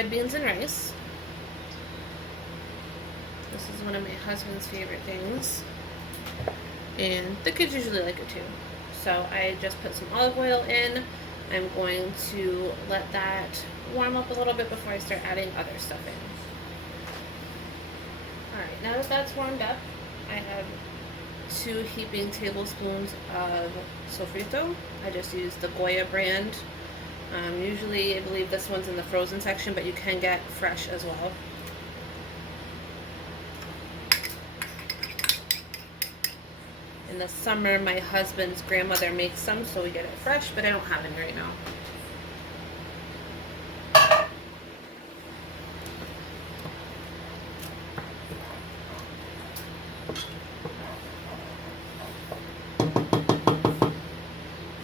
red beans and rice. This is one of my husband's favorite things. And the kids usually like it too. So I just put some olive oil in. I'm going to let that warm up a little bit before I start adding other stuff in. Alright, now that that's warmed up, I have 2 heaping tablespoons of sofrito. I just use the Goya brand. Usually I believe this one's in the frozen section, but you can get fresh as well. In the summer, my husband's grandmother makes some, so we get it fresh, but I don't have any right now.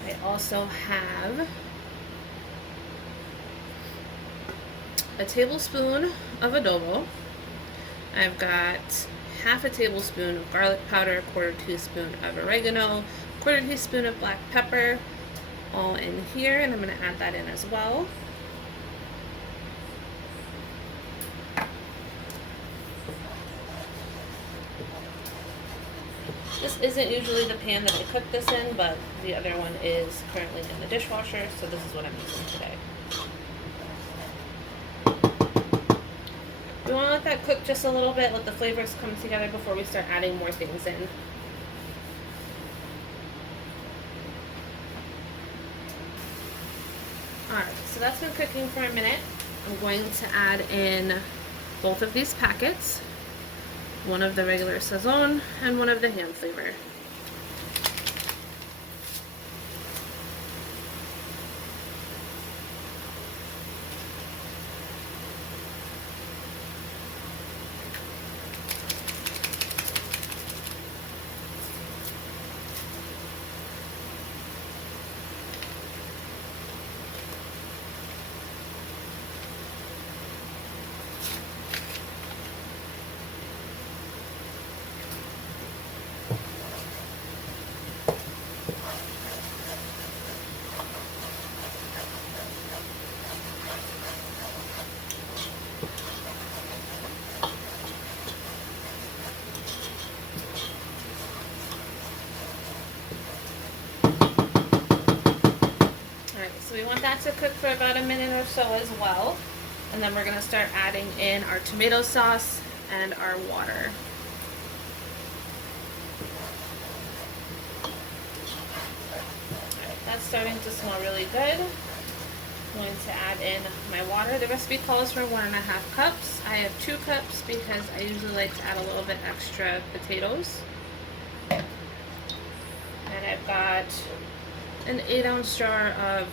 I also have a tablespoon of adobo. I've got half a tablespoon of garlic powder, 1/4 teaspoon of oregano, 1/4 teaspoon of black pepper, all in here, and I'm going to add that in as well. This isn't usually the pan that I cook this in, but the other one is currently in the dishwasher, so this is what I'm using today. We want to let that cook just a little bit, let the flavors come together before we start adding more things in. Alright, so that's been cooking for a minute. I'm going to add in both of these packets, one of the regular Sazon and one of the ham flavor. So we want that to cook for about a minute or so as well. And then we're going to start adding in our tomato sauce and our water. Alright, that's starting to smell really good. I'm going to add in my water. The recipe calls for 1.5 cups. I have 2 cups because I usually like to add a little bit extra potatoes. And I've got an 8-ounce jar of,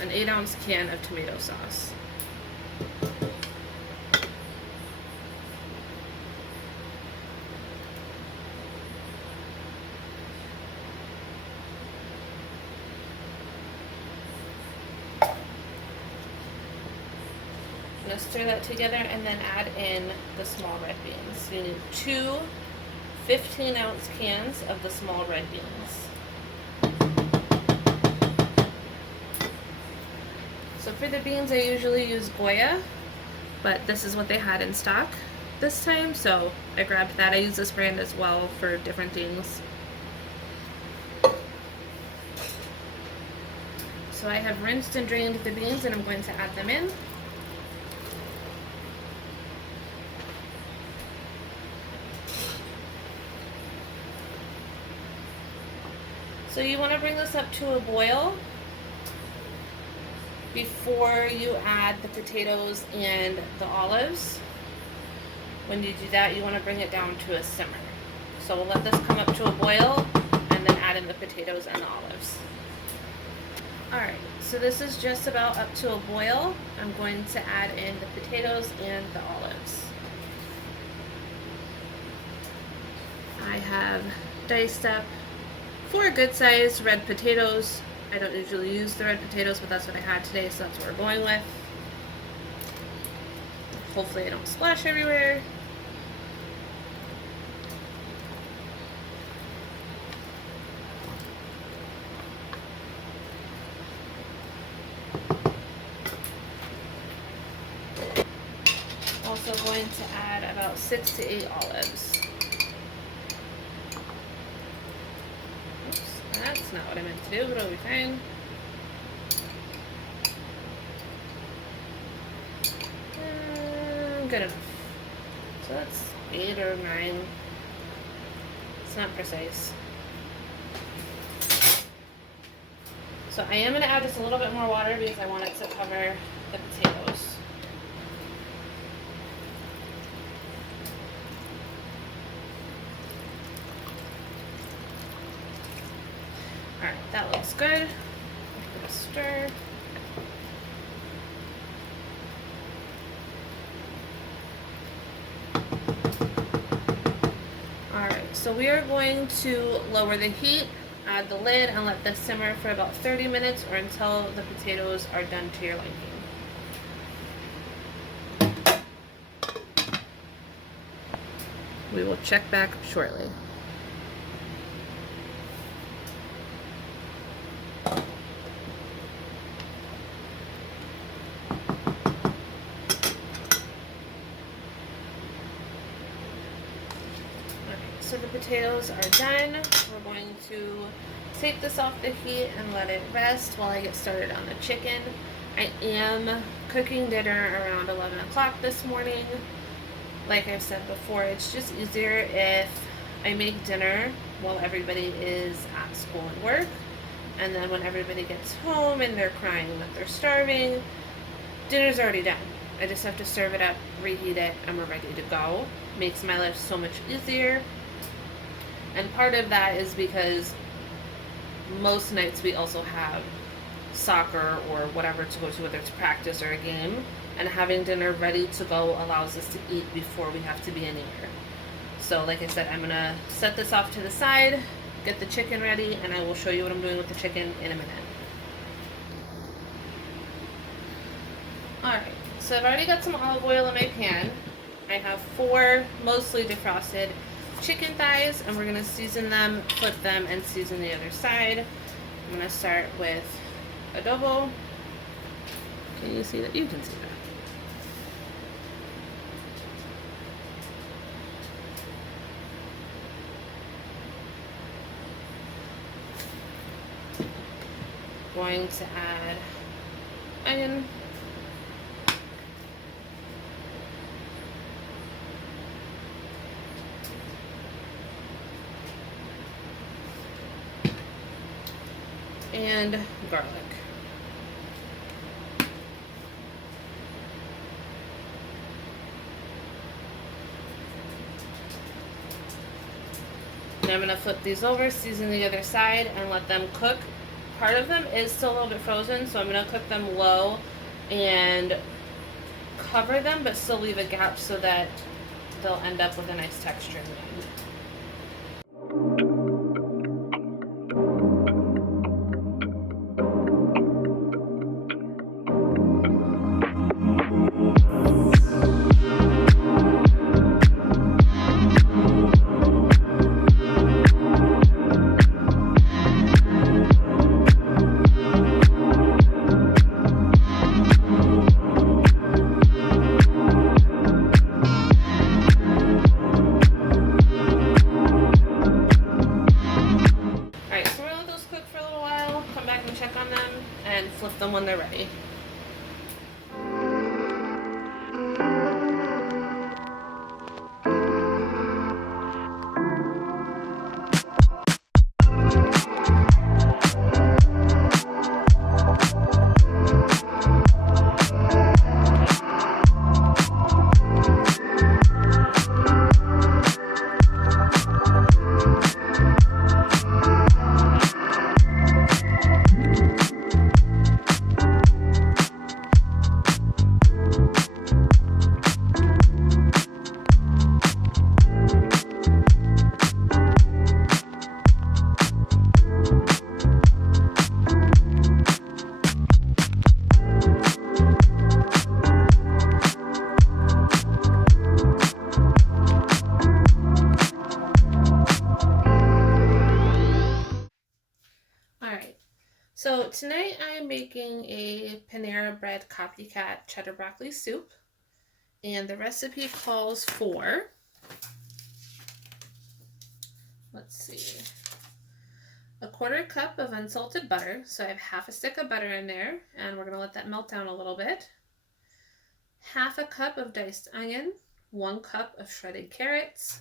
an 8-ounce can of tomato sauce. I'm going to stir that together and then add in the small red beans. You need 2 15-ounce cans of the small red beans. So for the beans, I usually use Goya, but this is what they had in stock this time, so I grabbed that. I use this brand as well for different things. So I have rinsed and drained the beans, and I'm going to add them in. So you want to bring this up to a boil before you add the potatoes and the olives. When you do that, you want to bring it down to a simmer. So we'll let this come up to a boil and then add in the potatoes and the olives. Alright, so this is just about up to a boil. I'm going to add in the potatoes and the olives. I have diced up 4 good sized red potatoes. I don't usually use the red potatoes, but that's what I had today, so that's what we're going with. Hopefully I don't splash everywhere. also going to add about 6 to 8 olives. Oops, that's not what I meant to do, but it'll be fine. Good enough. So that's 8 or 9. It's not precise. So I am going to add just a little bit more water because I want it to cover the potatoes. Alright, that looks good. Give it a stir. Alright, so we are going to lower the heat, add the lid, and let this simmer for about 30 minutes or until the potatoes are done to your liking. We will check back shortly. So the potatoes are done. We're going to take this off the heat and let it rest while I get started on the chicken. I am cooking dinner around 11 o'clock this morning. Like I've said before, it's just easier if I make dinner while everybody is at school and work. And then when everybody gets home and they're crying that they're starving, dinner's already done. I just have to serve it up, reheat it, and we're ready to go. Makes my life so much easier. And part of that is because most nights we also have soccer or whatever to go to, whether it's practice or a game, and having dinner ready to go allows us to eat before we have to be anywhere. So like I said, I'm going to set this off to the side, get the chicken ready, and I will show you what I'm doing with the chicken in a minute. Alright, so I've already got some olive oil in my pan. I have 4 mostly defrosted chicken thighs, and we're going to season them, flip them, and season the other side. I'm going to start with adobo. Can you see that? You can see that. Going to add onion. And garlic. Now I'm going to flip these over, season the other side, and let them cook. Part of them is still a little bit frozen, so I'm going to cook them low and cover them, but still leave a gap so that they'll end up with a nice texture in the end. Flip them when they're ready. So tonight I'm making a Panera Bread copycat cheddar broccoli soup. And the recipe calls for, let's see, a 1/4 cup of unsalted butter. So I have half a stick of butter in there, and we're going to let that melt down a little bit. Half a cup of diced onion, 1 cup of shredded carrots,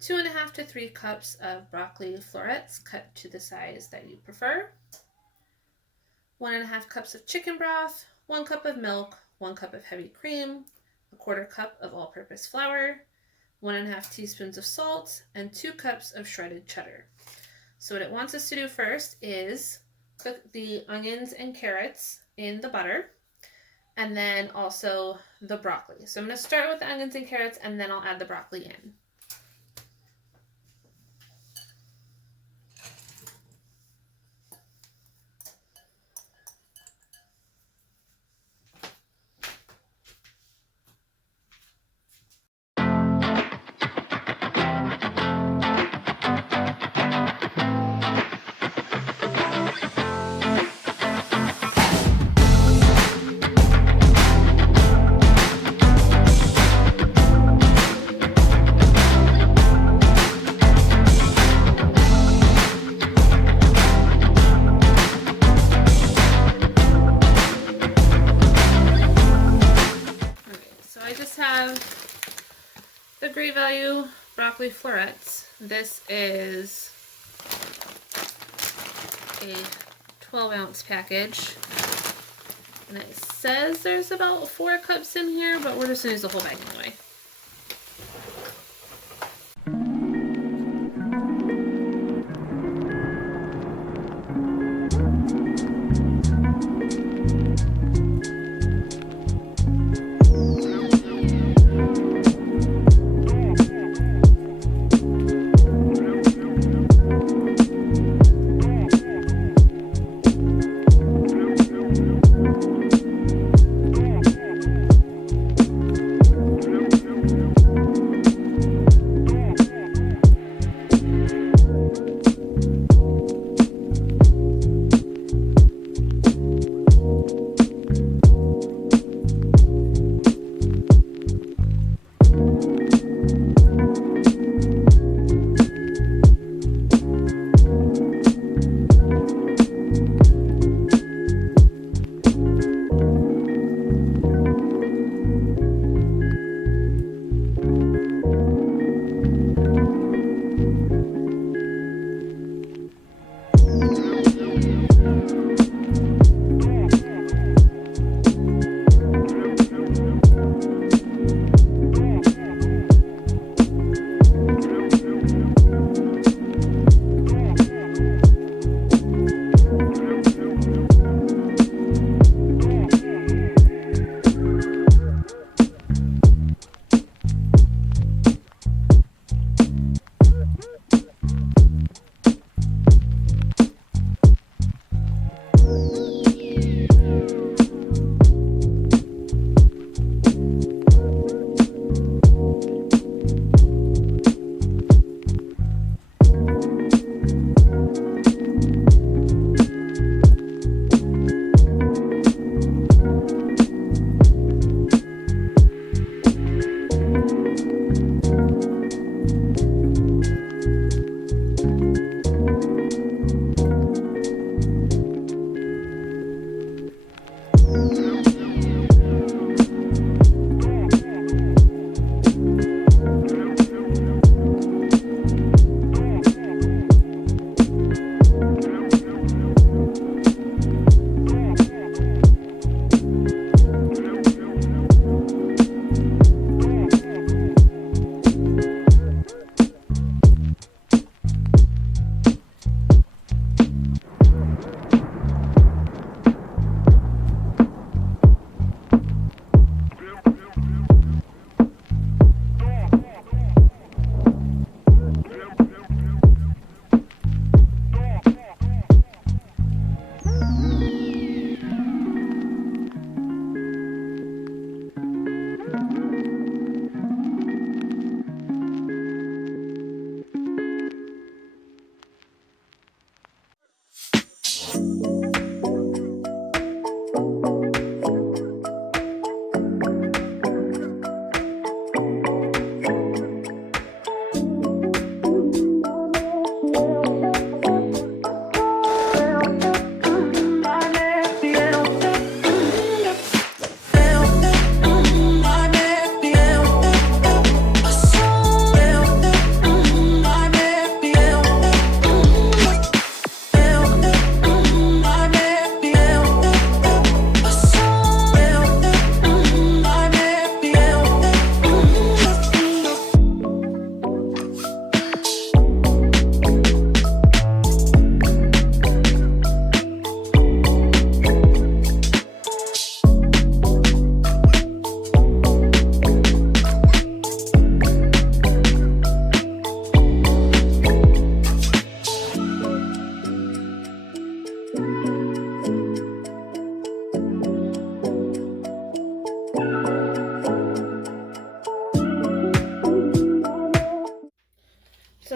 2.5 to 3 cups of broccoli florets cut to the size that you prefer, 1.5 cups of chicken broth, 1 cup of milk, 1 cup of heavy cream, a 1/4 cup of all-purpose flour, 1.5 teaspoons of salt, and 2 cups of shredded cheddar. So what it wants us to do first is cook the onions and carrots in the butter, and then also the broccoli. So I'm going to start with the onions and carrots, and then I'll add the broccoli in. The Great Value broccoli florets. This is a 12-ounce package, and it says there's about 4 cups in here, but we're just gonna use the whole bag anyway.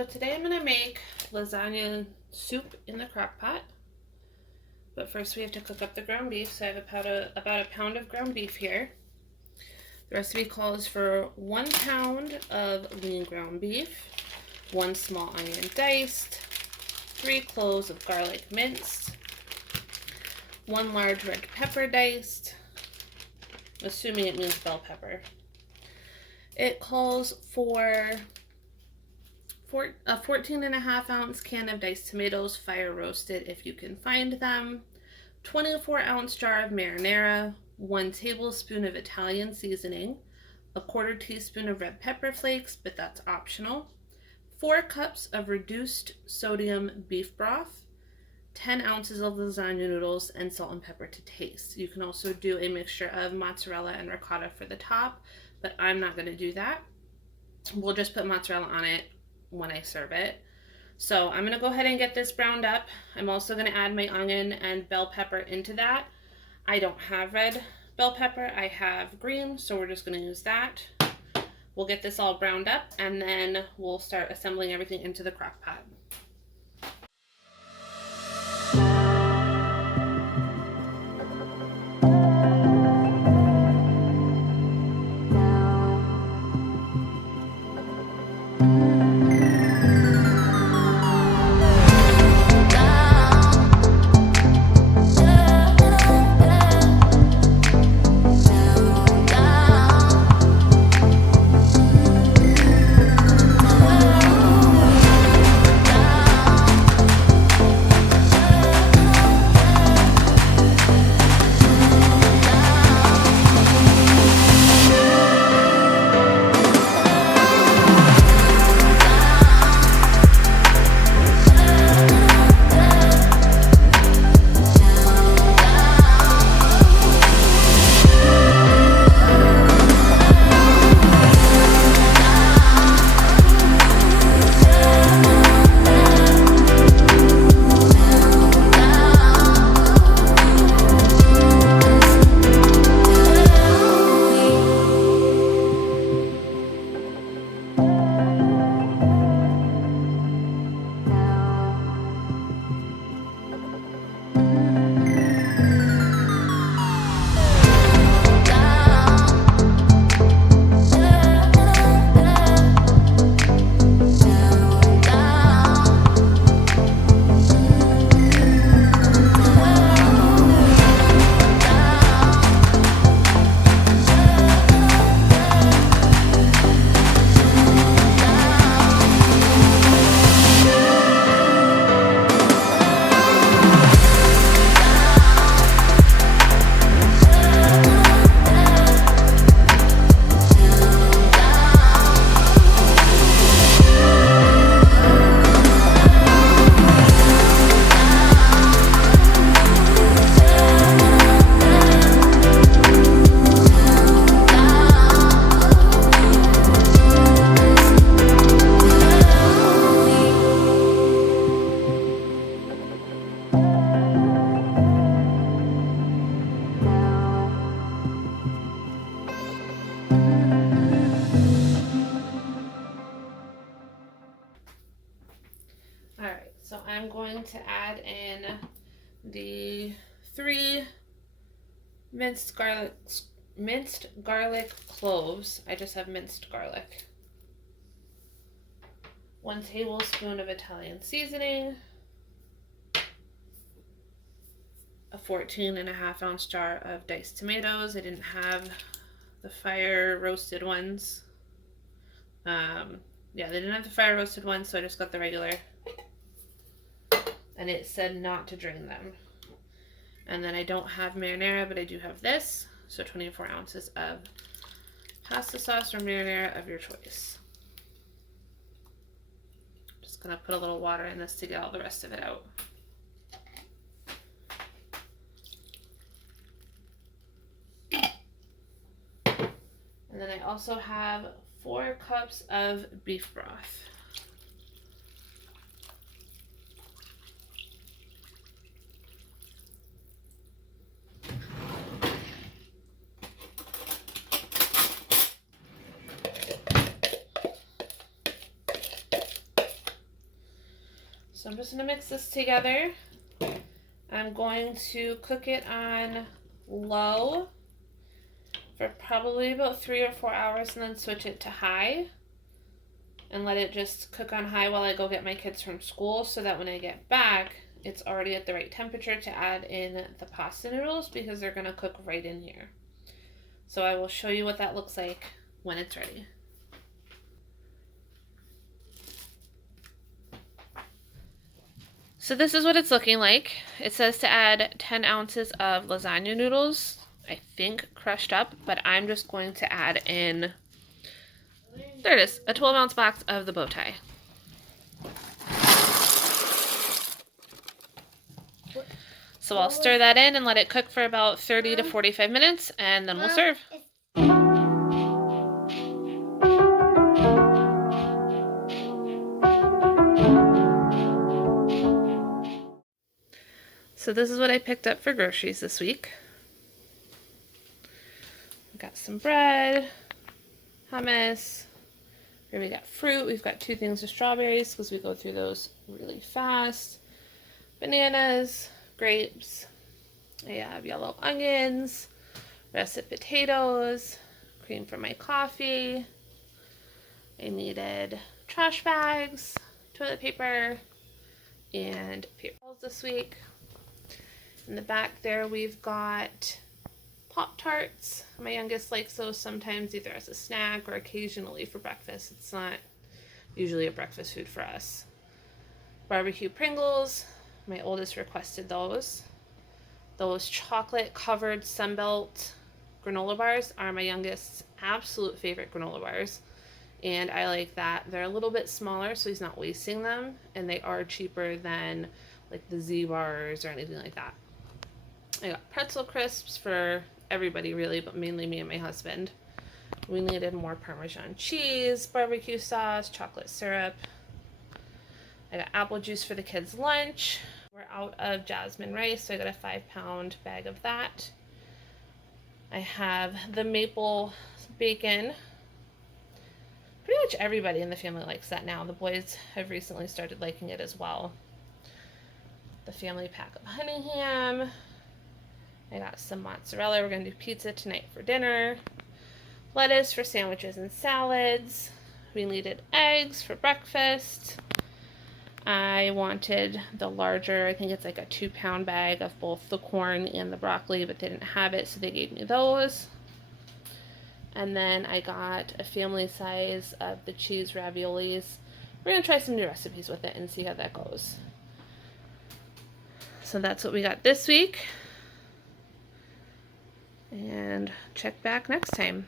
So today I'm going to make lasagna soup in the crock pot. But first we have to cook up the ground beef. So I have about a pound of ground beef here. The recipe calls for 1 pound of lean ground beef, 1 small onion diced, 3 cloves of garlic minced, 1 large red pepper diced, assuming it means bell pepper. It calls for a 14.5-ounce can of diced tomatoes, fire roasted if you can find them, 24-ounce jar of marinara, 1 tablespoon of Italian seasoning, a 1/4 teaspoon of red pepper flakes, but that's optional, 4 cups of reduced sodium beef broth, 10 ounces of lasagna noodles, and salt and pepper to taste. You can also do a mixture of mozzarella and ricotta for the top, but I'm not going to do that. We'll just put mozzarella on it when I serve it. So I'm going to go ahead and get this browned up. I'm also going to add my onion and bell pepper into that. I don't have red bell pepper, I have green, so we're just going to use that. We'll get this all browned up and then we'll start assembling everything into the crock pot. Alright, so I'm going to add in the 3 minced garlic cloves. I just have minced garlic. 1 tablespoon of Italian seasoning. A 14.5-ounce jar of diced tomatoes. I didn't have the fire roasted ones. Yeah, they didn't have the fire roasted ones, so I just got the regular. And it said not to drain them. And then I don't have marinara, but I do have this. So 24 ounces of pasta sauce or marinara of your choice. Just gonna put a little water in this to get all the rest of it out. And then I also have 4 cups of beef broth. I'm just going to mix this together. I'm going to cook it on low for probably about 3 or 4 hours and then switch it to high and let it just cook on high while I go get my kids from school, so that when I get back, it's already at the right temperature to add in the pasta noodles, because they're going to cook right in here. So I will show you what that looks like when it's ready. So this is what it's looking like. It says to add 10 ounces of lasagna noodles, I think crushed up, but I'm just going to add in, there it is, a 12-ounce box of the bow tie. So I'll stir that in and let it cook for about 30 to 45 minutes, and then we'll serve. So this is what I picked up for groceries this week. Got some bread, hummus. Here we got fruit. We've got 2 things of strawberries because we go through those really fast. Bananas, grapes. I have yellow onions, russet potatoes, cream for my coffee. I needed trash bags, toilet paper, and paper towels this week. In the back there we've got Pop-Tarts. My youngest likes those sometimes either as a snack or occasionally for breakfast. It's not usually a breakfast food for us. Barbecue Pringles. My oldest requested those. Those chocolate covered Sunbelt granola bars are my youngest's absolute favorite granola bars. And I like that. They're a little bit smaller, so he's not wasting them. And they are cheaper than like the Z bars or anything like that. I got pretzel crisps for everybody really, but mainly me and my husband. We needed more Parmesan cheese, barbecue sauce, chocolate syrup. I got apple juice for the kids' lunch. We're out of jasmine rice, so I got a 5-pound bag of that. I have the maple bacon. Pretty much everybody in the family likes that now. The boys have recently started liking it as well. The family pack of honey ham. I got some mozzarella. We're going to do pizza tonight for dinner. Lettuce for sandwiches and salads. We needed eggs for breakfast. I wanted the larger, I think it's like a 2-pound bag of both the corn and the broccoli, but they didn't have it, so they gave me those. And then I got a family size of the cheese raviolis. We're going to try some new recipes with it and see how that goes. So that's what we got this week. And check back next time.